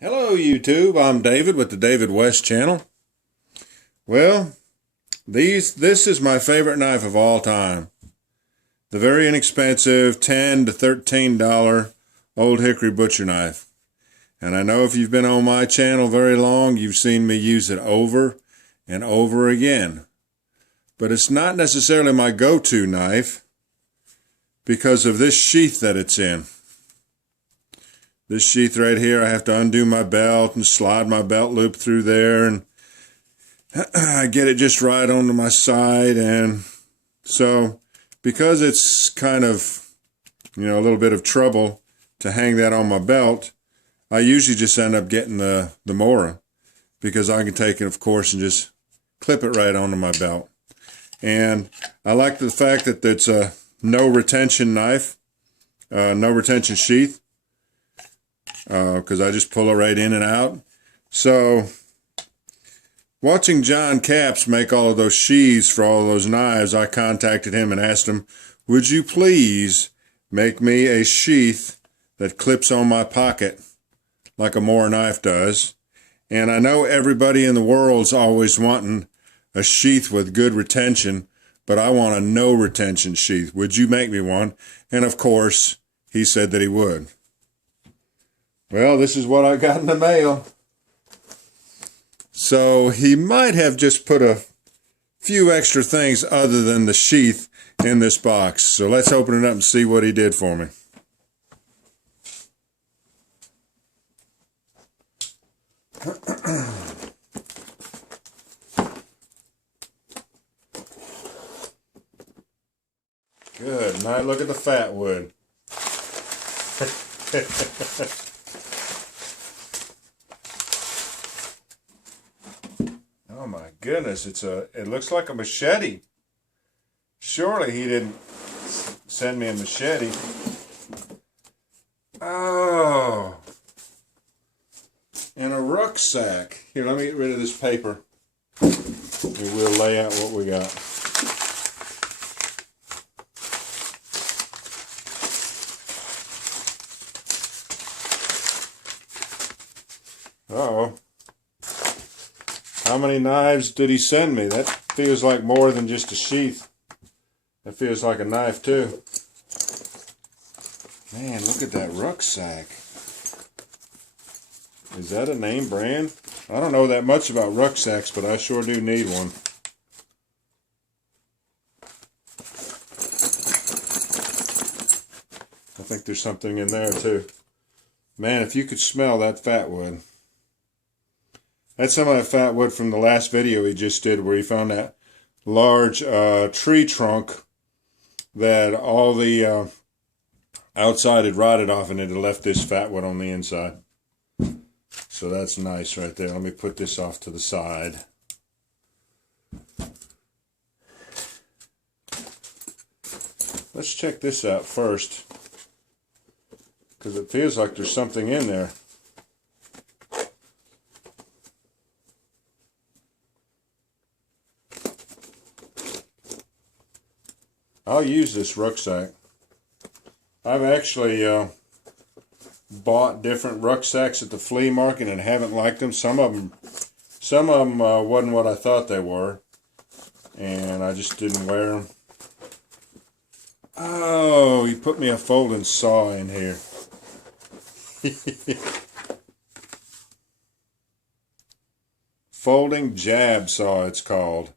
Hello YouTube, I'm David with the David West channel. Well, this is my favorite knife of all time. The very inexpensive $10 to $13 Old Hickory butcher knife. And I know if you've been on my channel very long, you've seen me use it over and over again. But it's not necessarily my go-to knife because of this sheath that it's in. This sheath right here, I have to undo my belt and slide my belt loop through there, and I get it just right onto my side. And so because it's kind of, a little bit of trouble to hang that on my belt, I usually just end up getting the Mora, because I can take it, of course, and just clip it right onto my belt. And I like the fact that it's a no retention knife, no retention sheath. Because I just pull it right in and out. So, watching John Capps make all of those sheaths for all of those knives, I contacted him and asked him, would you please make me a sheath that clips on my pocket like a Mora knife does? And I know everybody in the world's always wanting a sheath with good retention, but I want a no retention sheath. Would you make me one? And of course, he said that he would. Well, this is what I got in the mail. So he might have just put a few extra things other than the sheath in this box. So let's open it up and see what he did for me. Good night. Look at the fat wood. Oh my goodness, it looks like a machete. Surely he didn't send me a machete. Oh. And a rucksack. Here, let me get rid of this paper. And we'll lay out what we got. Uh-oh. How many knives did he send me? That feels like more than just a sheath. That feels like a knife too. Man, look at that rucksack. Is that a name brand? I don't know that much about rucksacks, but I sure do need one. I think there's something in there too. Man, if you could smell that fat wood. That's some of that fat wood from the last video he just did, where he found that large tree trunk that all the outside had rotted off, and it had left this fat wood on the inside. So that's nice right there. Let me put this off to the side. Let's check this out first, because it feels like there's something in there. I'll use this rucksack. I've actually bought different rucksacks at the flea market and haven't liked them. Some of them wasn't what I thought they were, and I just didn't wear them. Oh, he put me a folding saw in here. Folding jab saw, it's called.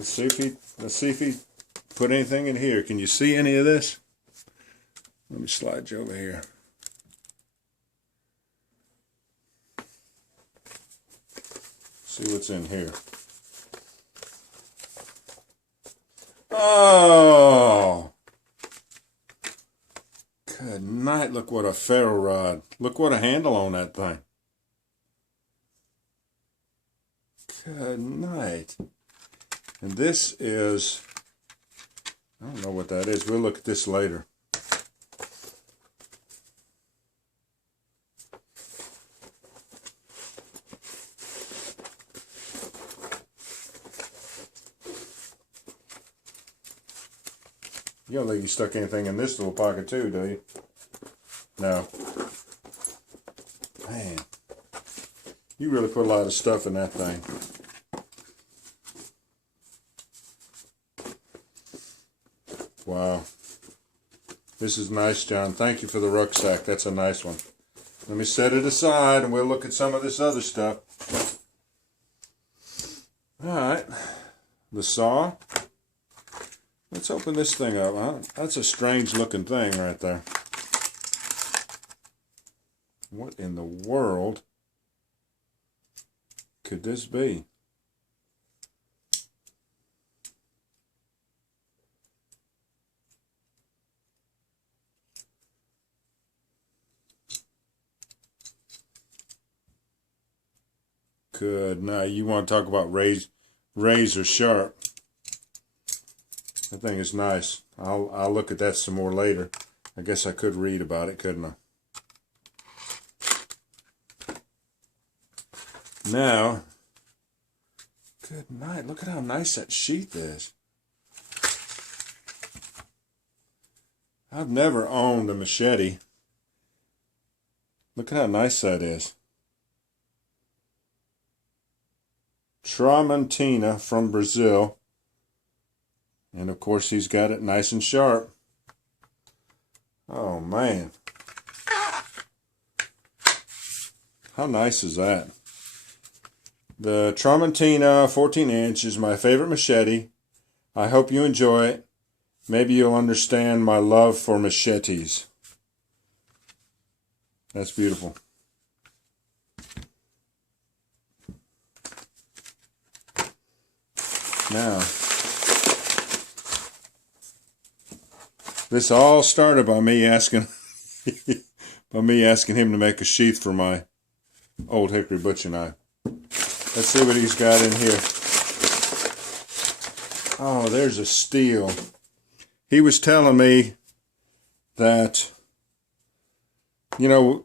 Let's see if he put anything in here. Can you see any of this? Let me slide you over here. See what's in here. Oh! Good night. Look what a ferro rod. Look what a handle on that thing. Good night. And this is, I don't know what that is. We'll look at this later. You don't think you stuck anything in this little pocket too, do you? No. Man, you really put a lot of stuff in that thing. Wow. This is nice, John. Thank you for the rucksack. That's a nice one. Let me set it aside and we'll look at some of this other stuff. Alright. The saw. Let's open this thing up. Huh? That's a strange looking thing right there. What in the world could this be? Good. Now you want to talk about razor sharp. That thing is nice. I'll look at that some more later. I guess I could read about it, couldn't I? Now, good night. Look at how nice that sheath is. I've never owned a machete. Look at how nice that is. Tramontina from Brazil. And of course he's got it nice and sharp. Oh man. How nice is that? The Tramontina 14-inch is my favorite machete. I hope you enjoy it. Maybe you'll understand my love for machetes. That's beautiful. Now, this all started by me asking him to make a sheath for my old Hickory butcher knife. Let's see what he's got in here. Oh, there's a steel. He was telling me that, you know,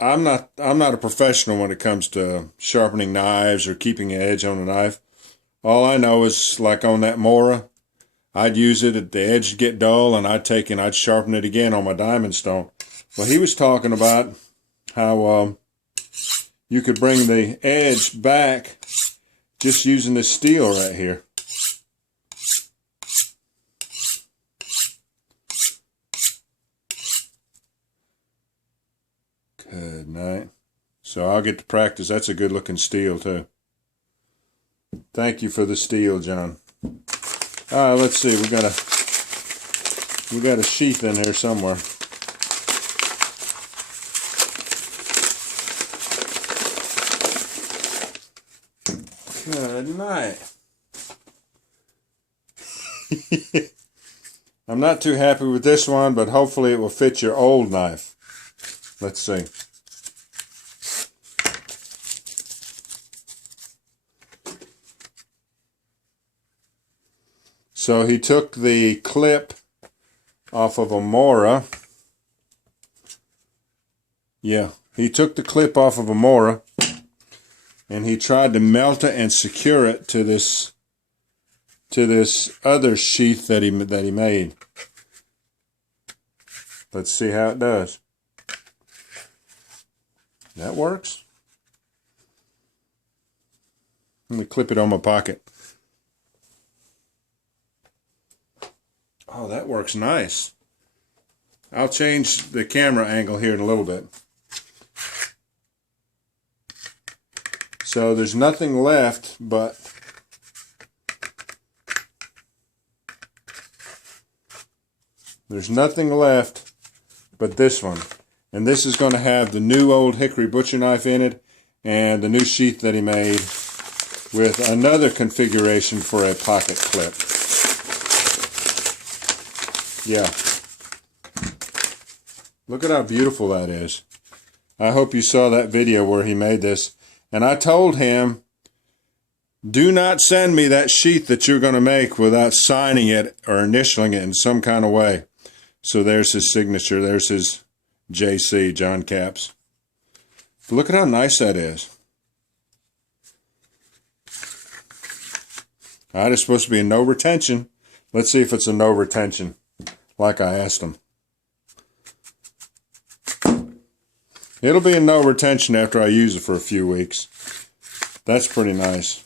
I'm not a professional when it comes to sharpening knives or keeping an edge on a knife. All I know is, like on that Mora, I'd use it at the edge to get dull, and I'd sharpen it again on my diamond stone. Well, he was talking about how you could bring the edge back just using this steel right here. Good night. So I'll get to practice. That's a good looking steel too. Thank you for the steel, John. Let's see. We got a sheath in here somewhere. Good night. I'm not too happy with this one, but hopefully it will fit your old knife. Let's see. So he took the clip off of a Mora. Yeah, he took the clip off of a Mora and he tried to melt it and secure it to this other sheath that he made. Let's see how it does. That works. Let me clip it on my pocket. Oh, that works nice. I'll change the camera angle here in a little bit. So there's nothing left but this one. And this is going to have the new old Hickory butcher knife in it and the new sheath that he made with another configuration for a pocket clip. Yeah. Look at how beautiful that is. I hope you saw that video where he made this. And I told him, do not send me that sheath that you're going to make without signing it or initialing it in some kind of way. So there's his signature. There's his JC, John Capps. But look at how nice that is. Alright, it's supposed to be a no retention. Let's see if it's a no retention, like I asked them. It'll be a no retention after I use it for a few weeks. That's pretty nice.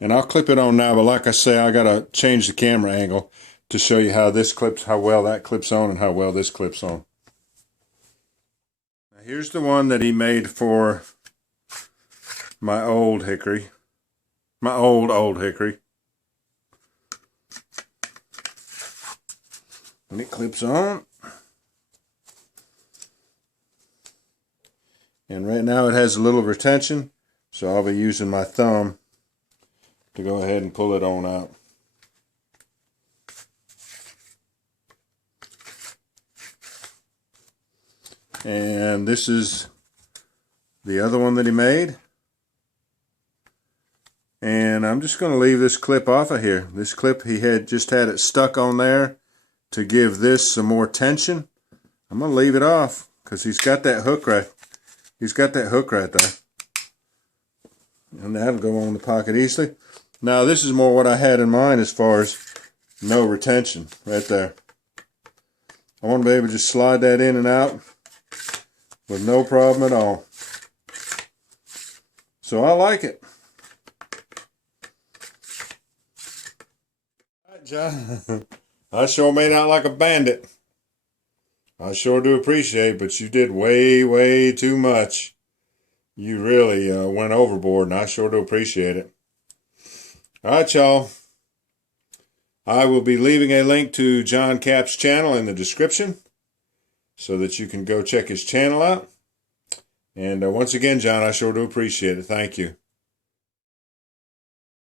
And I'll clip it on now, but like I say, I gotta change the camera angle to show you how this clips, how well that clips on and how well this clips on. Now here's the one that he made for my old Hickory. My old Hickory. And it clips on. And right now it has a little retention, so I'll be using my thumb to go ahead and pull it on out. And this is the other one that he made. And I'm just going to leave this clip off of here. This clip, he had just had it stuck on there to give this some more tension. I'm going to leave it off because he's got that hook right. He's got that hook right there. And that'll go on the pocket easily. Now this is more what I had in mind as far as no retention right there. I want to be able to just slide that in and out with no problem at all. So I like it. All right, John. I sure may not like a bandit. I sure do appreciate, but you did way too much. You really went overboard, and I sure do appreciate it. All right, y'all. I will be leaving a link to John Cap's channel in the description so that you can go check his channel out. And once again, John, I sure do appreciate it. Thank you.